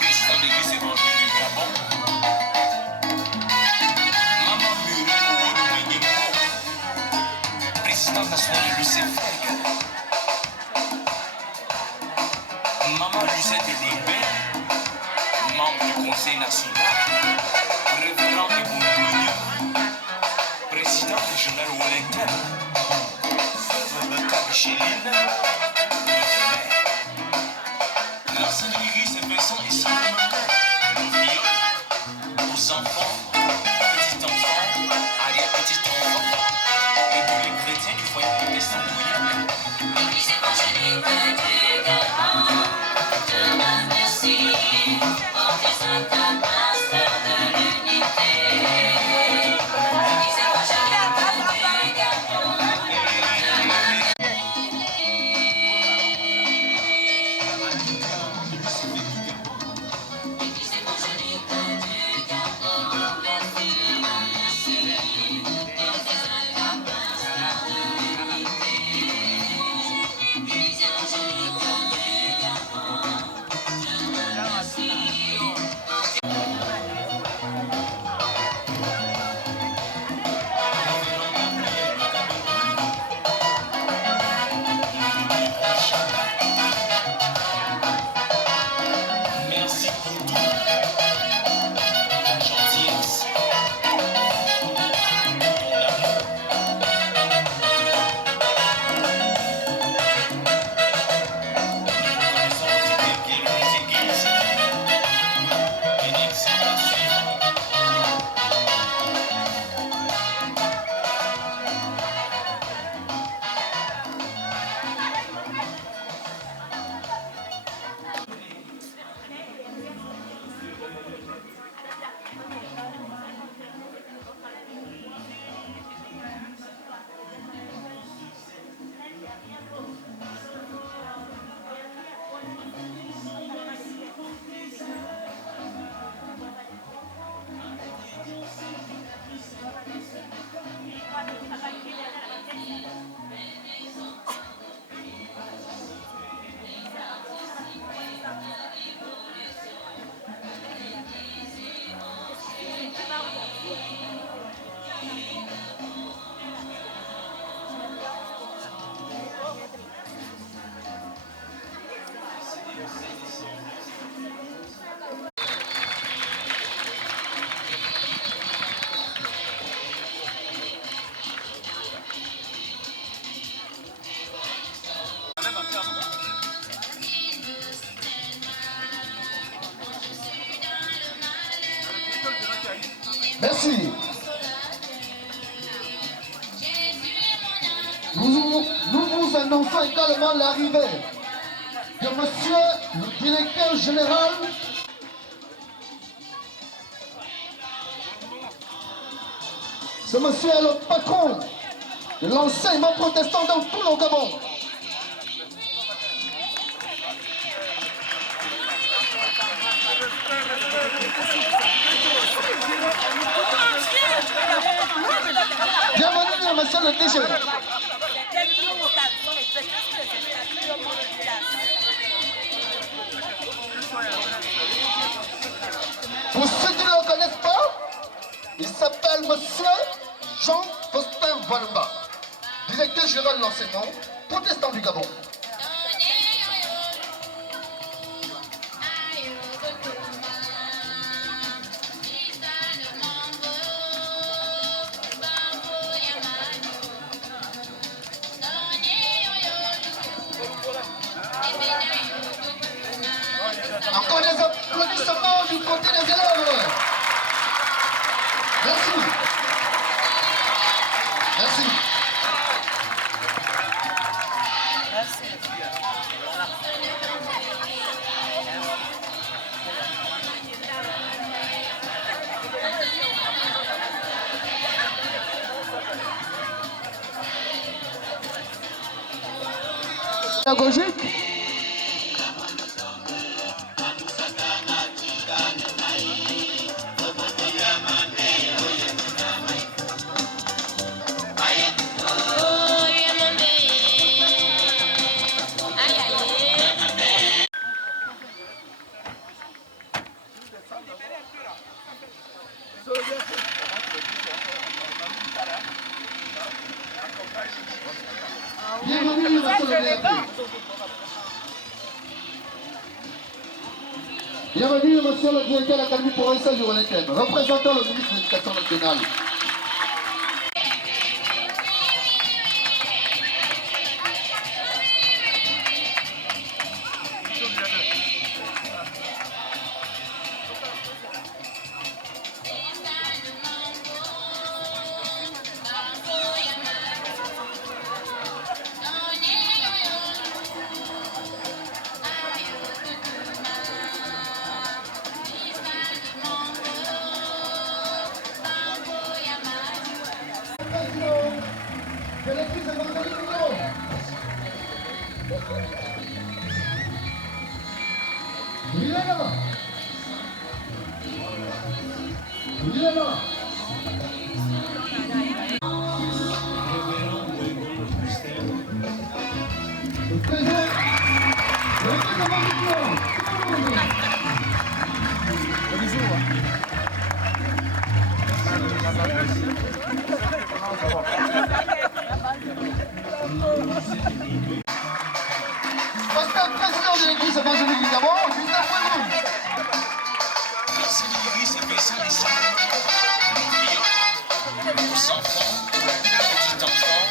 Président de l'église évangélique du Gabon, Maman Murray Ouodomengeko, président national de l'UCFEG, Maman Lucette Lembe, membre du Conseil national, révérend Ebounou, président régional Wellington, veuve Becca Micheline, l'ancien de l'église Vincent et Simon le viol aux enfants, petits-enfants, arrière-petits-enfants, et tous les chrétiens du foyer protestant moyen. L'église évangélique du Gabon te remercie pour tes actes pasteurs de l'unité. L'église évangélique du Gabon te remercie. L'église évangélique du Gabon te remercie pour tes actes pasteurs de l'unité. L'église évangélique du Gabon te remercie. Merci pour tout, ta gentillesse, ton amour. Nous reconnaissons aussi tes bienveillantes églises, un exemple à suivre. Merci. Nous vous annonçons également l'arrivée de monsieur le directeur général ce monsieur est le patron de l'enseignement protestant dans tout le Gabon. Bienvenue, monsieur le DG. Pour ceux qui ne le connaissent pas, il s'appelle monsieur Jean-Faustin Walumba, directeur général de l'enseignement protestant du Gabon. Encore des applaudissements du côté des élèves. Merci. Merci. Pédagogique. Bienvenue, monsieur le directeur de l'Académie provinciale du Rwanda, représentant le ministre de l'Éducation nationale. De l'église évangélique Mignon. Il est là. Il est là. Le président de l'église évangélique Mignon. Pasteur président de l'église évangélique du Gabon, Justin Pouilou. Merci l'église épaissant les sacrements, aux enfants, petits enfants.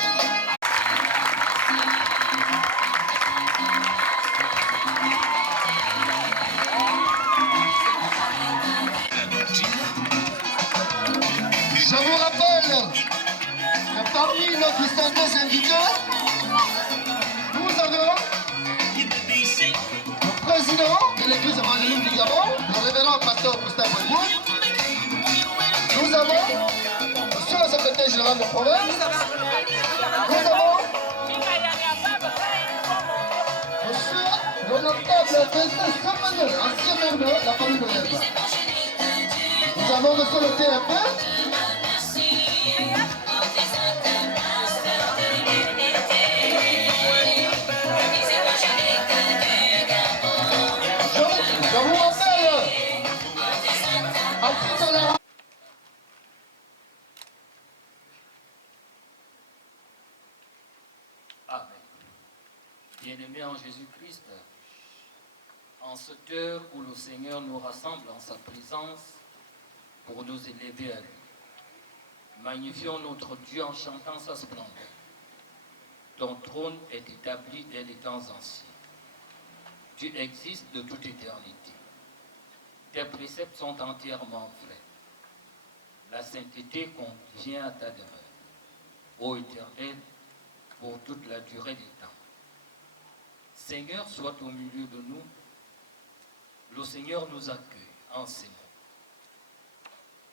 Je vous rappelle que parmi nos distingués invités, nous avons le président de l'église évangélique du Gabon, le révérend pasteur Justin Pouilou. Nous avons monsieur le secrétaire général de province. Nous avons monsieur le notable Vincent Samané, ancien maire de la famille de l'Elbe. Nous avons monsieur le TRP. Je vous rappelle, à titre de Amen. Bien-aimés en Jésus-Christ, en cette heure où le Seigneur nous rassemble en sa présence pour nous élever à lui, magnifions notre Dieu en chantant sa splendeur. Ton trône est établi dès les temps anciens. Tu existes de toute éternité. Tes préceptes sont entièrement vrais. La sainteté convient à ta demeure, ô Éternel, pour toute la durée des temps. Seigneur, sois au milieu de nous. Le Seigneur nous accueille en ces mots.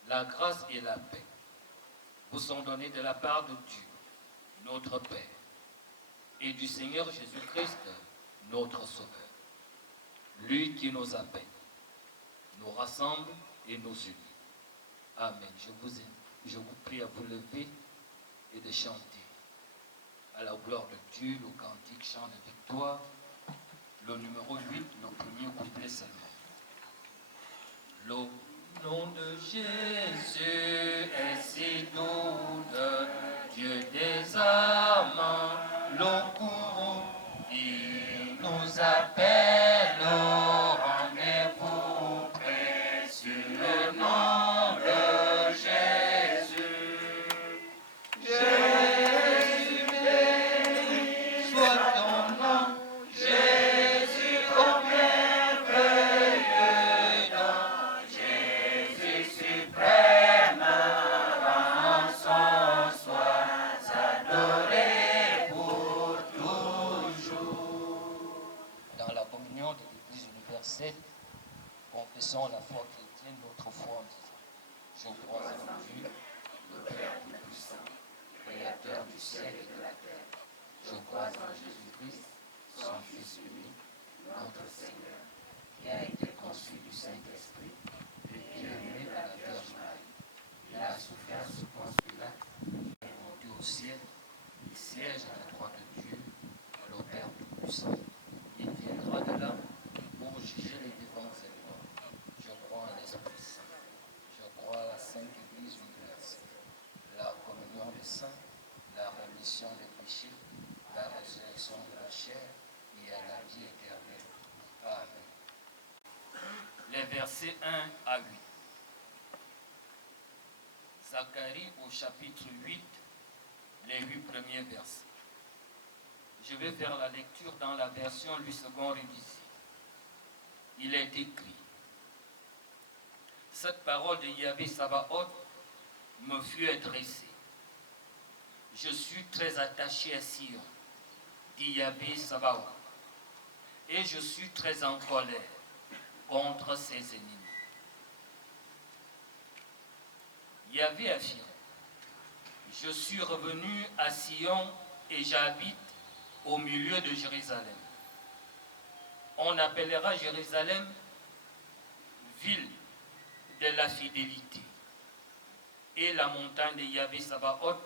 La grâce et la paix vous sont données de la part de Dieu, notre Père, et du Seigneur Jésus-Christ, notre Sauveur. Lui qui nous appelle, nous rassemble et nous unit. Amen. Je vous prie à vous lever et de chanter à la gloire de Dieu le cantique chant de victoire, le numéro 8, le premier couplet seulement. Le nom de Jésus est si doux, Dieu des amants, le courroux, il nous appelle au rendez-vous près sur le nom de Jésus. Jésus béni soit ton nom, Jésus ô merveilleux nom, Jésus suprême, rançon sois adoré pour toujours. Dans la communion de l'Église universelle, confessons la foi chrétienne, notre foi en disant: je crois en Dieu, le Père Tout-Puissant, Créateur du ciel et de la terre. Je crois en Jésus-Christ, son Fils unique, notre Seigneur, qui a été conçu du Saint-Esprit, et qui est né de la Vierge Marie. Il a souffert sous Ponce Pilate, est monté au ciel, il siège à la droite de Dieu, le Père Tout-Puissant. Il viendra de là pour juger les vivants et les morts. Je crois en l'Esprit Saint. Je crois à la Sainte Église universelle, la communion des saints, la rémission des péchés, la résurrection de la chair et à la vie éternelle. Amen. versets 1 à 8. Zacharie au chapitre 8, les 8 premiers versets. Je vais faire la lecture dans la version 8 secondes révisée. Il est écrit: cette parole de Yahvé Sabaoth me fut adressée. Je suis très attaché à Sion, dit Yahvé Sabaoth, et je suis très en colère contre ses ennemis. Yahvé affirme: je suis revenu à Sion et j'habite au milieu de Jérusalem. On appellera Jérusalem ville de la fidélité et la montagne de Yahvé Sabaoth,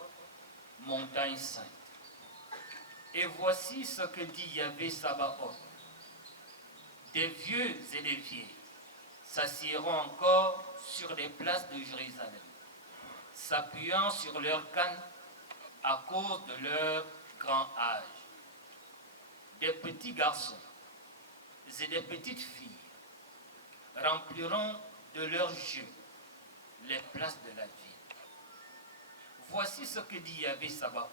montagne sainte. Et voici ce que dit Yahvé Sabaoth: des vieux et des vieilles s'assiéront encore sur les places de Jérusalem, s'appuyant sur leurs cannes à cause de leur grand âge. Des petits garçons et des petites filles rempliront de leurs jeux les places de la ville. Voici ce que dit Yahvé Sabaoth: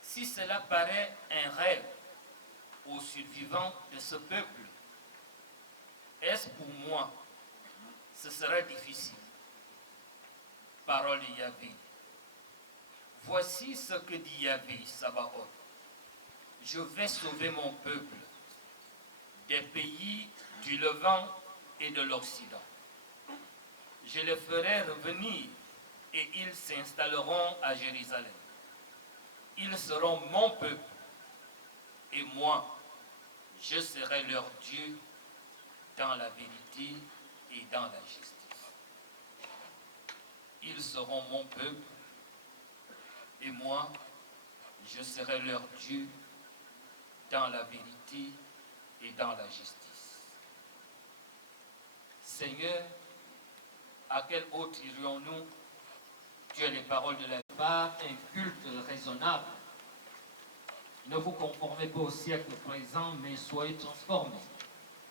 si cela paraît un rêve aux survivants de ce peuple, est-ce pour moi? Ce sera difficile. Parole de Yahvé. Voici ce que dit Yahvé Sabaoth: je vais sauver mon peuple des pays du Levant et de l'Occident. Je les ferai revenir et ils s'installeront à Jérusalem. Ils seront mon peuple et moi, je serai leur Dieu dans la vérité et dans la justice. Ils seront mon peuple et moi, je serai leur Dieu dans la vérité et dans la justice. Seigneur, à quel autre irions-nous? Tu as les paroles de la part, un culte raisonnable. Ne vous conformez pas au siècle présent, mais soyez transformés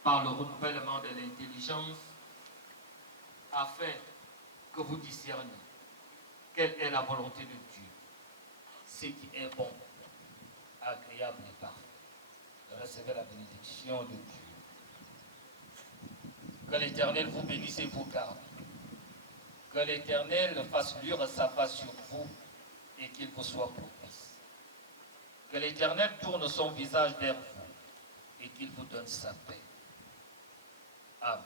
par le renouvellement de l'intelligence, afin que vous discerniez quelle est la volonté de Dieu, ce qui est bon, agréable et parfait. Recevez la bénédiction de Dieu. Que l'Éternel vous bénisse et vous garde. Que l'Éternel fasse luire sa face sur vous et qu'il vous soit propice. Que l'Éternel tourne son visage vers vous et qu'il vous donne sa paix. Amen.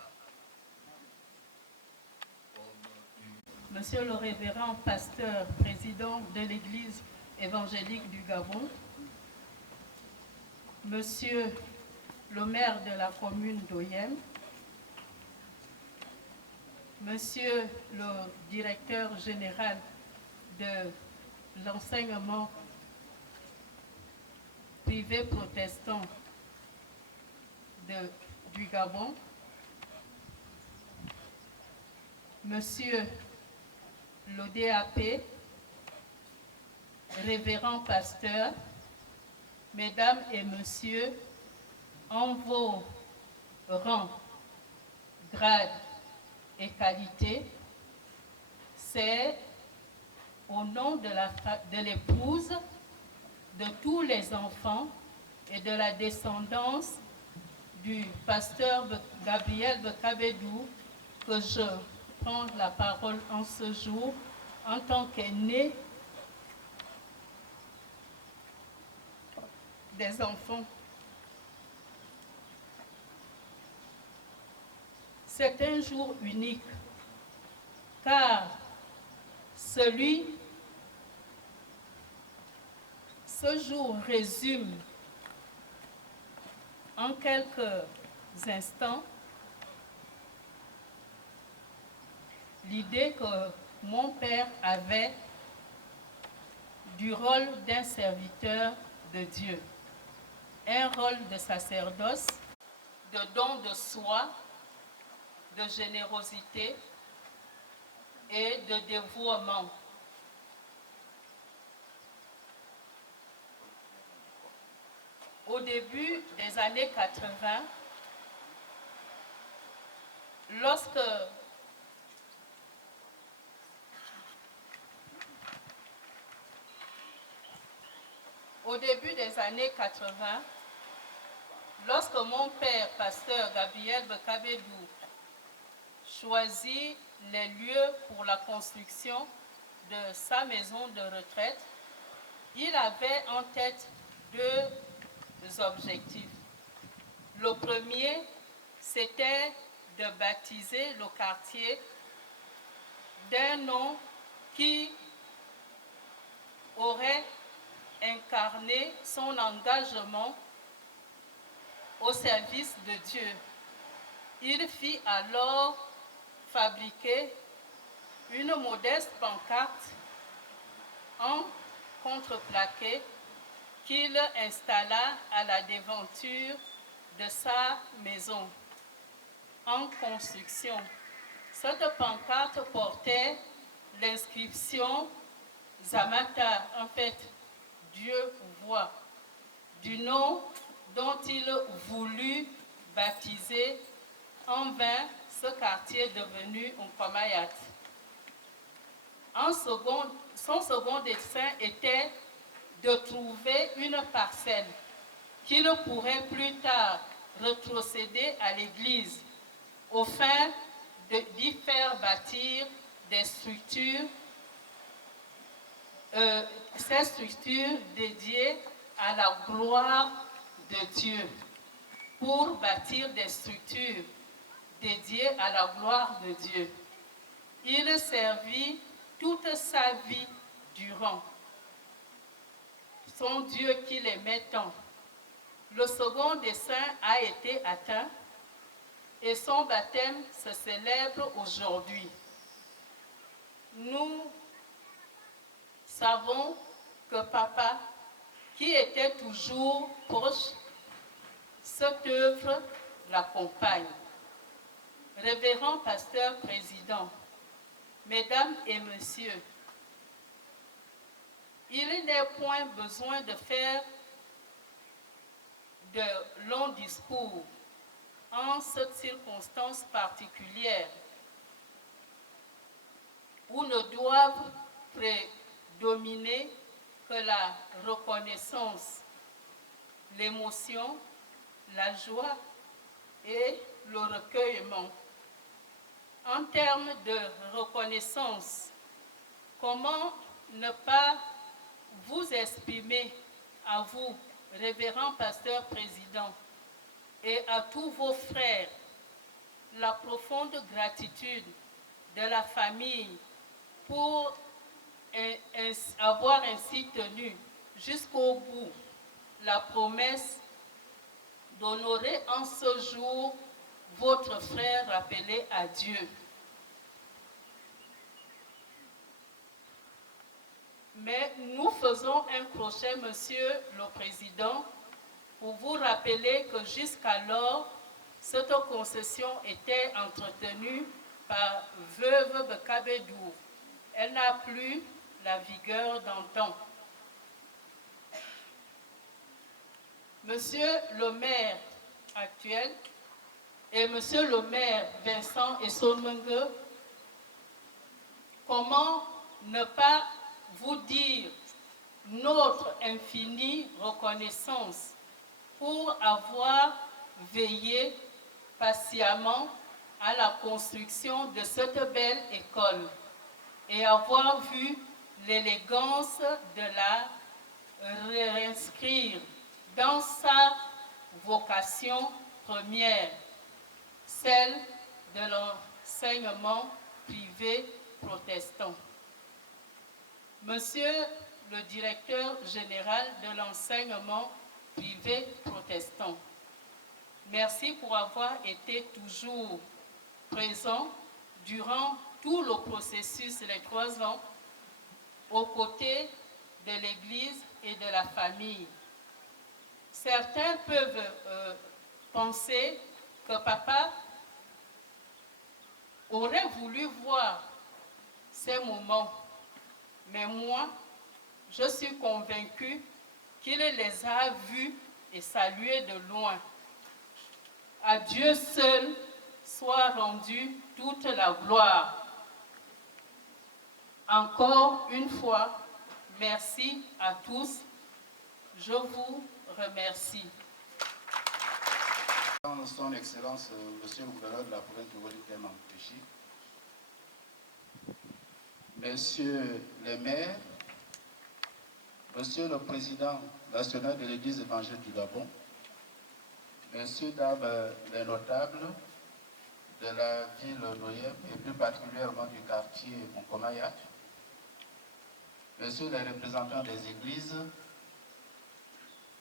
Monsieur le révérend pasteur, président de l'Église évangélique du Gabon, Monsieur le maire de la commune d'Oyem, Monsieur le directeur général de l'enseignement privé protestant du Gabon, Monsieur le DAP, révérend pasteur, Mesdames et Messieurs, en vos rangs, grades et qualités, c'est au nom de l'épouse, de tous les enfants et de la descendance du pasteur Gabriel Bekabedou que je prends la parole en ce jour en tant qu'aîné des enfants. C'est un jour unique, car ce jour résume en quelques instants l'idée que mon père avait du rôle d'un serviteur de Dieu, un rôle de sacerdoce, de don de soi, de générosité et de dévouement. Au début des années 80, Au début des années 80, lorsque mon père, pasteur Gabriel Bekabedou, choisit les lieux pour la construction de sa maison de retraite, il avait en tête deux objectifs. Le premier, c'était de baptiser le quartier d'un nom qui aurait incarné son engagement au service de Dieu. Il fit alors fabriquer une modeste pancarte en contreplaqué qu'il installa à la devanture de sa maison en construction. Cette pancarte portait l'inscription Zamata, en fait, Dieu voit, du nom dont il voulut baptiser en vain ce quartier devenu Nkomayat. Son second dessein était de trouver une parcelle qu'il pourrait plus tard retrocéder à l'Église, au fin d'y faire bâtir des structures, ces structures dédiées à la gloire de Dieu, pour bâtir des structures dédiées à la gloire de Dieu. Il servit toute sa vie durant son Dieu qu'il aimait tant. Le second dessein a été atteint et son baptême se célèbre aujourd'hui. Nous savons que papa, qui était toujours proche, cette œuvre l'accompagne. Révérend pasteur président, mesdames et messieurs, il n'est point besoin de faire de longs discours en cette circonstance particulière où ne doivent prédominer que la reconnaissance, l'émotion, la joie et le recueillement. En termes de reconnaissance, comment ne pas vous exprimer à vous, révérend pasteur président, et à tous vos frères, la profonde gratitude de la famille pour avoir ainsi tenu jusqu'au bout la promesse d'honorer en ce jour votre frère rappelé à Dieu. Mais nous faisons un crochet, Monsieur le Président, pour vous rappeler que jusqu'alors, cette concession était entretenue par Veuve Bekabedou. Elle n'a plus la vigueur d'antan. Monsieur le maire actuel et Monsieur le maire Vincent Essonmengue, comment ne pas vous dire notre infinie reconnaissance pour avoir veillé patiemment à la construction de cette belle école et avoir vu l'élégance de la réinscrire dans sa vocation première, celle de l'enseignement privé protestant. Monsieur le directeur général de l'enseignement privé protestant, merci pour avoir été toujours présent durant tout le processus, les 3 ans, aux côtés de l'Église et de la famille. Certains peuvent penser que papa aurait voulu voir ces moments, mais moi, je suis convaincue qu'il les a vus et salués de loin. À Dieu seul soit rendue toute la gloire. Encore une fois, merci à tous. Je vous remercie. Son Excellence, Monsieur le gouverneur de la province de Wellington Péchi, Messieurs les maires, Monsieur le Président national de l'Église évangélique du Gabon, Messieurs, Dames les notables de la ville d'Oyem et plus particulièrement du quartier Monkomayat, Messieurs les représentants des églises,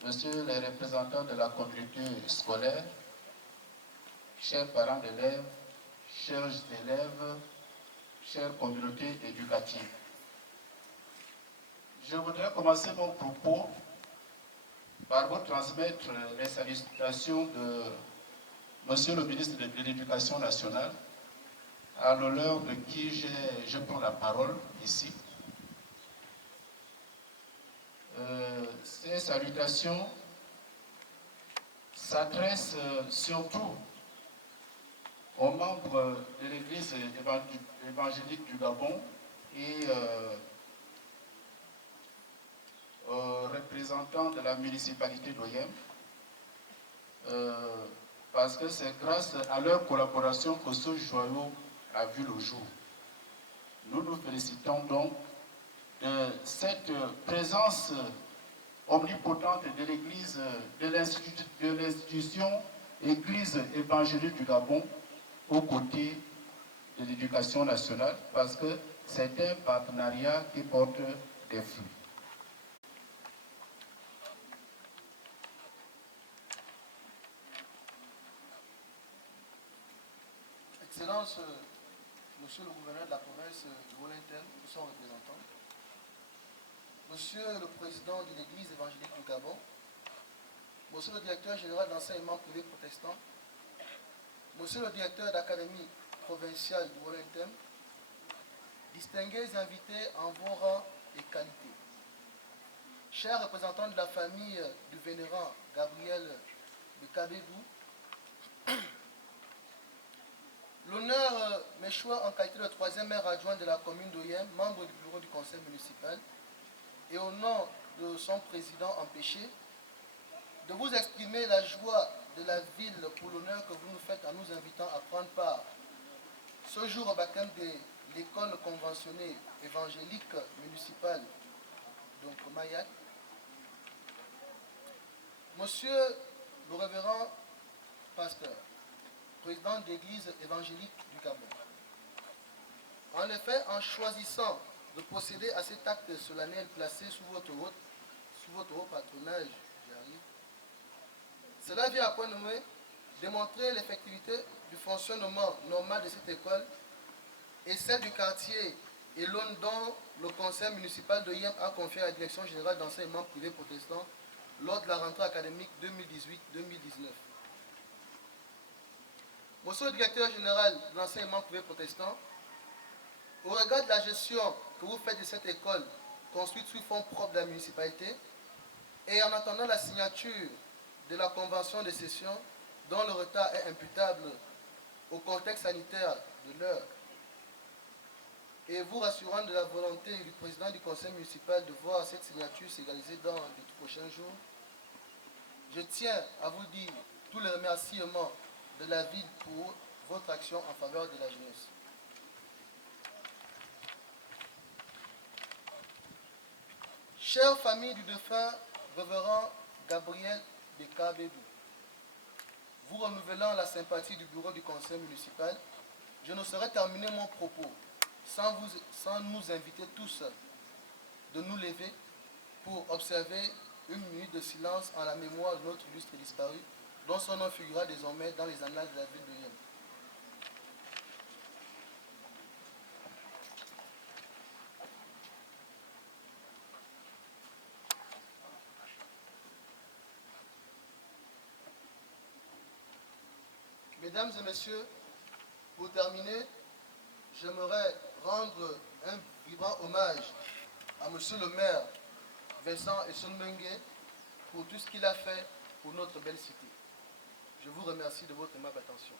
Messieurs les représentants de la communauté scolaire, chers parents d'élèves, chers élèves, chères communautés éducatives. Je voudrais commencer mon propos par vous transmettre les salutations de Monsieur le ministre de l'Éducation nationale, à l'honneur de qui je prends la parole ici. Ces salutations s'adressent surtout aux membres de l'Église évangélique du Gabon et aux représentants de la municipalité d'Oyem, parce que c'est grâce à leur collaboration que ce joyau a vu le jour. Nous nous félicitons donc de cette présence omnipotente de l'Église, de l'institution Église évangélique du Gabon aux côtés de l'éducation nationale, parce que c'est un partenariat qui porte des fruits. Excellence, Monsieur le gouverneur de la province de Wellington, son représentant, Monsieur le président de l'Église évangélique du Gabon, Monsieur le directeur général d'enseignement privé protestant, Monsieur le directeur d'académie provinciale de Wellington, distingués invités en vos rangs et qualités, chers représentants de la famille du vénérant Gabriel de Kabedou, l'honneur m'échoit en qualité de troisième maire adjoint de la commune d'Oyem, membre du bureau du conseil municipal, et au nom de son président empêché, de vous exprimer la joie de la ville pour l'honneur que vous nous faites en nous invitant à prendre part ce jour au baptême de l'école conventionnée évangélique municipale, donc Mayak. Monsieur le révérend pasteur, président d'église évangélique du Gabon. En effet, en choisissant de procéder à cet acte solennel placé sous votre haut patronage, cela vient à point nommé démontrer l'effectivité du fonctionnement normal de cette école et celle du quartier et l'aune dont le conseil municipal de Yem a confié à la direction générale d'enseignement privé protestant lors de la rentrée académique 2018-2019. Monsieur le directeur général de l'enseignement privé protestant, au regard de la gestion que vous faites de cette école construite sous fonds propres de la municipalité et en attendant la signature de la convention de cession dont le retard est imputable au contexte sanitaire de l'heure, et vous rassurant de la volonté du président du conseil municipal de voir cette signature s'égaliser dans les prochains jours, je tiens à vous dire tous les remerciements de la ville pour votre action en faveur de la jeunesse. Chère famille du défunt révérend Gabriel de Kabedou, vous renouvelant la sympathie du bureau du conseil municipal, je ne saurais terminer mon propos sans nous inviter tous de nous lever pour observer une minute de silence en la mémoire de notre illustre disparu, dont son nom figurera désormais dans les annales de la ville de Yem. Mesdames et messieurs, pour terminer, j'aimerais rendre un vibrant hommage à monsieur le maire Vincent Essonbengue pour tout ce qu'il a fait pour notre belle cité. Je vous remercie de votre aimable attention.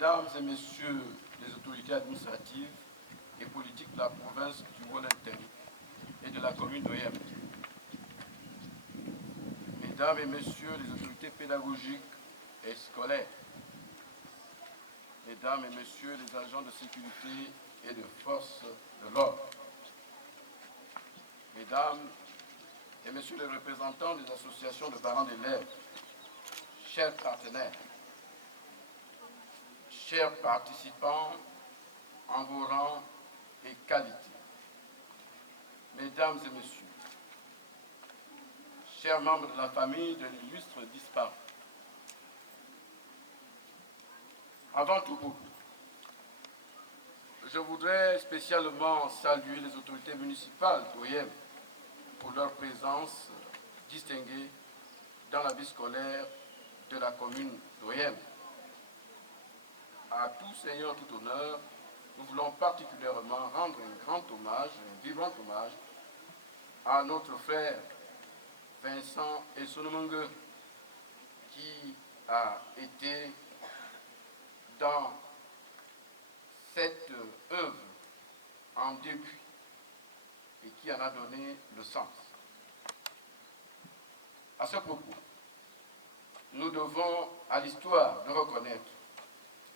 Mesdames et Messieurs les autorités administratives et politiques de la province du Wellington et de la commune d'Oyem, Mesdames et Messieurs les autorités pédagogiques et scolaires, Mesdames et Messieurs les agents de sécurité et de force de l'ordre, Mesdames et Messieurs les représentants des associations de parents d'élèves, chers partenaires, chers participants en vos rangs et qualités, Mesdames et Messieurs, chers membres de la famille de l'illustre disparu, avant tout, je voudrais spécialement saluer les autorités municipales d'Oyem pour leur présence distinguée dans la vie scolaire de la commune d'Oyem. À tout seigneur, tout honneur, nous voulons particulièrement rendre un grand hommage, un vibrant hommage à notre frère Vincent Essonomongue qui a été dans cette œuvre en début et qui en a donné le sens. À ce propos, nous devons à l'histoire de reconnaître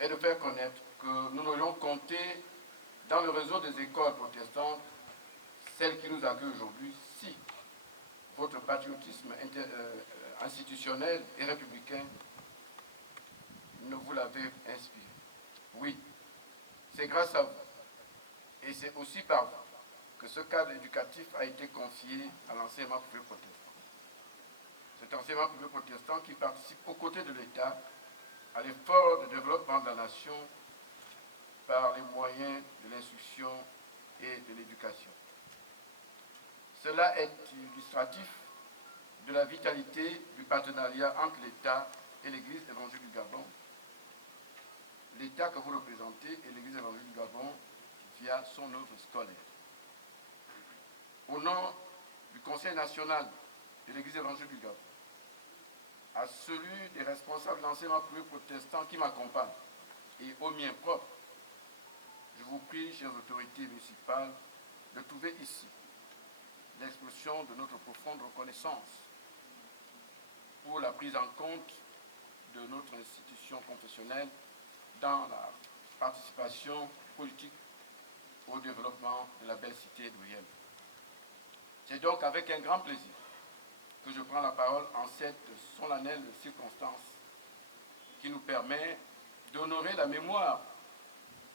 et de faire connaître que nous n'aurions compté dans le réseau des écoles protestantes, celles qui nous accueillent aujourd'hui, si votre patriotisme institutionnel et républicain ne vous l'avait inspiré. Oui, c'est grâce à vous, et c'est aussi par vous, que ce cadre éducatif a été confié à l'enseignement privé protestant. Cet enseignement privé protestant qui participe aux côtés de l'État à l'effort de développement de la nation par les moyens de l'instruction et de l'éducation. Cela est illustratif de la vitalité du partenariat entre l'État et l'Église évangélique du Gabon, l'État que vous représentez et l'Église évangélique du Gabon via son œuvre scolaire. Au nom du Conseil national de l'Église évangélique du Gabon, à celui des responsables de l'enseignement privé protestant qui m'accompagnent et au mien propre, je vous prie, chères autorités municipales, de trouver ici l'expression de notre profonde reconnaissance pour la prise en compte de notre institution confessionnelle dans la participation politique au développement de la belle cité d'Oyem. C'est donc avec un grand plaisir que je prends la parole en cette solennelle circonstance qui nous permet d'honorer la mémoire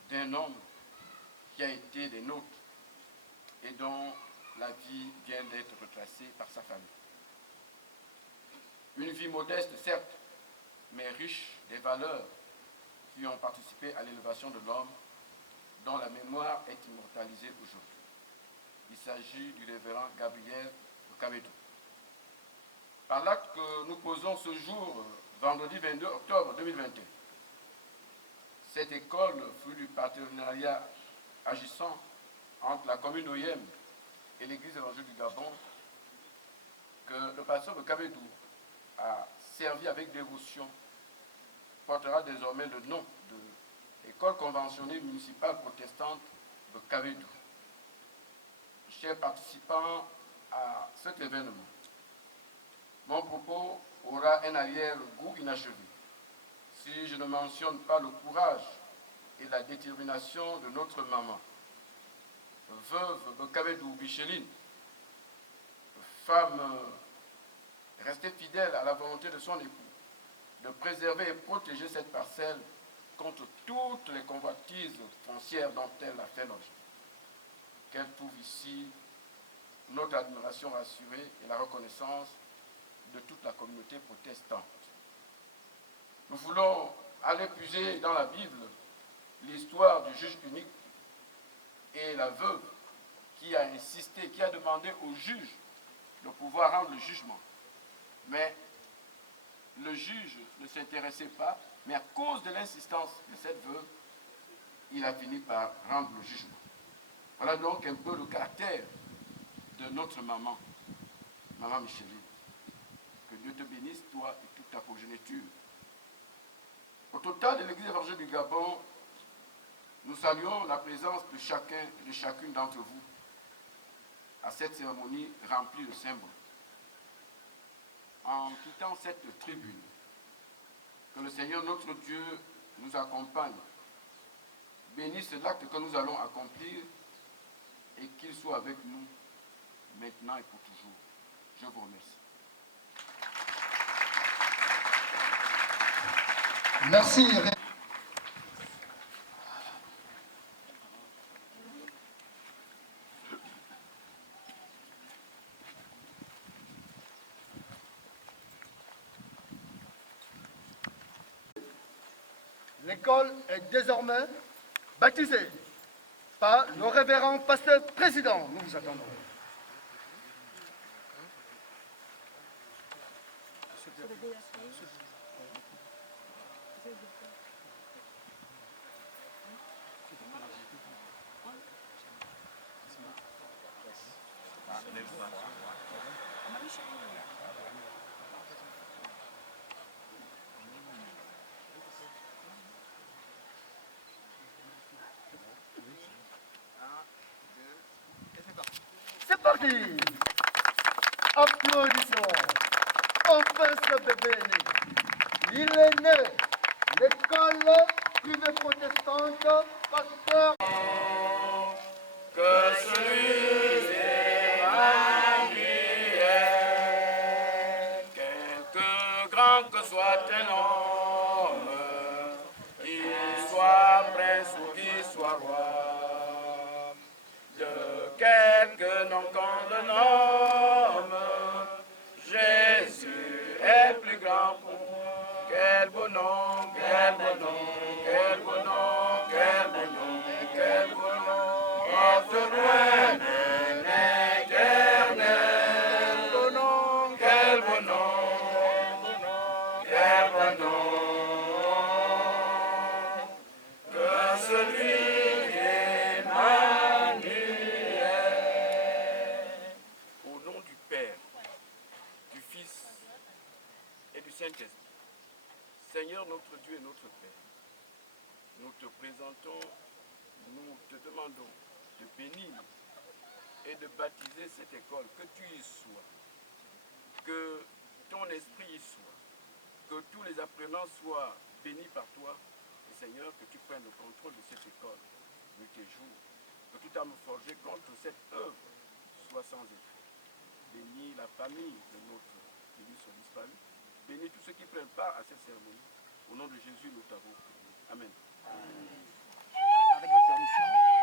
d'un homme qui a été des nôtres et dont la vie vient d'être retracée par sa famille. Une vie modeste, certes, mais riche des valeurs qui ont participé à l'élévation de l'homme, dont la mémoire est immortalisée aujourd'hui. Il s'agit du révérend Gabriel Okabedou. Par l'acte que nous posons ce jour, vendredi 22 octobre 2021, cette école, fruit du partenariat agissant entre la commune d'Oyem et l'Église évangélique du Gabon, que le pasteur Okabedou a servi avec dévotion, portera désormais le nom de École conventionnée municipale protestante de Kabedou. Chers participants à cet événement, mon propos aura un arrière-goût inachevé si je ne mentionne pas le courage et la détermination de notre maman, veuve de Kabedou Micheline, femme restée fidèle à la volonté de son époux, de préserver et protéger cette parcelle contre toutes les convoitises foncières dont elle a fait l'objet. Qu'elle trouve ici notre admiration rassurée et la reconnaissance de toute la communauté protestante. Nous voulons aller puiser dans la Bible l'histoire du juge unique et la veuve qui a insisté, qui a demandé au juge de pouvoir rendre le jugement. Mais le juge ne s'intéressait pas, mais à cause de l'insistance de cette veuve, il a fini par rendre le jugement. Voilà donc un peu le caractère de notre maman, maman Micheline. Que Dieu te bénisse, toi et toute ta progéniture. Au total de l'Église évangélique du Gabon, nous saluons la présence de chacun et de chacune d'entre vous à cette cérémonie remplie de symboles. En quittant cette tribune, que le Seigneur notre Dieu nous accompagne, bénisse l'acte que nous allons accomplir et qu'il soit avec nous maintenant et pour toujours. Je vous remercie. Merci. L'école est désormais baptisée par le révérend pasteur président. Nous vous attendons. C'est parti. Applaudissons. Enfin ce bébé est né. Il est né. L'école privée protestante pasteur. Que celui d'Emmanuel, quelque grand que soit un homme, qu'il soit prince ou qu'il soit roi, de quelque nom qu'on le nomme, Jésus est plus grand pour moi. Quel beau nom, quel beau nom, quel beau nom, quel beau nom, quel beau nom. Porte loin un éternel beau nom, quel beau nom, quel beau nom. Que celui d'Emmanuel. Au nom du Père, du Fils et du Saint-Esprit, Seigneur notre Dieu et notre Père, nous te présentons, nous te demandons de bénir et de baptiser cette école, que tu y sois, que ton esprit y soit, que tous les apprenants soient bénis par toi, et Seigneur, que tu prennes le contrôle de cette école, de tes jours, que toute âme forgée contre cette œuvre soit sans effet. Bénis la famille de notre ministre disparu, bénis tous ceux qui prennent part à cette cérémonie. Au nom de Jésus, nous t'avons prié. Amen. Avec votre permission.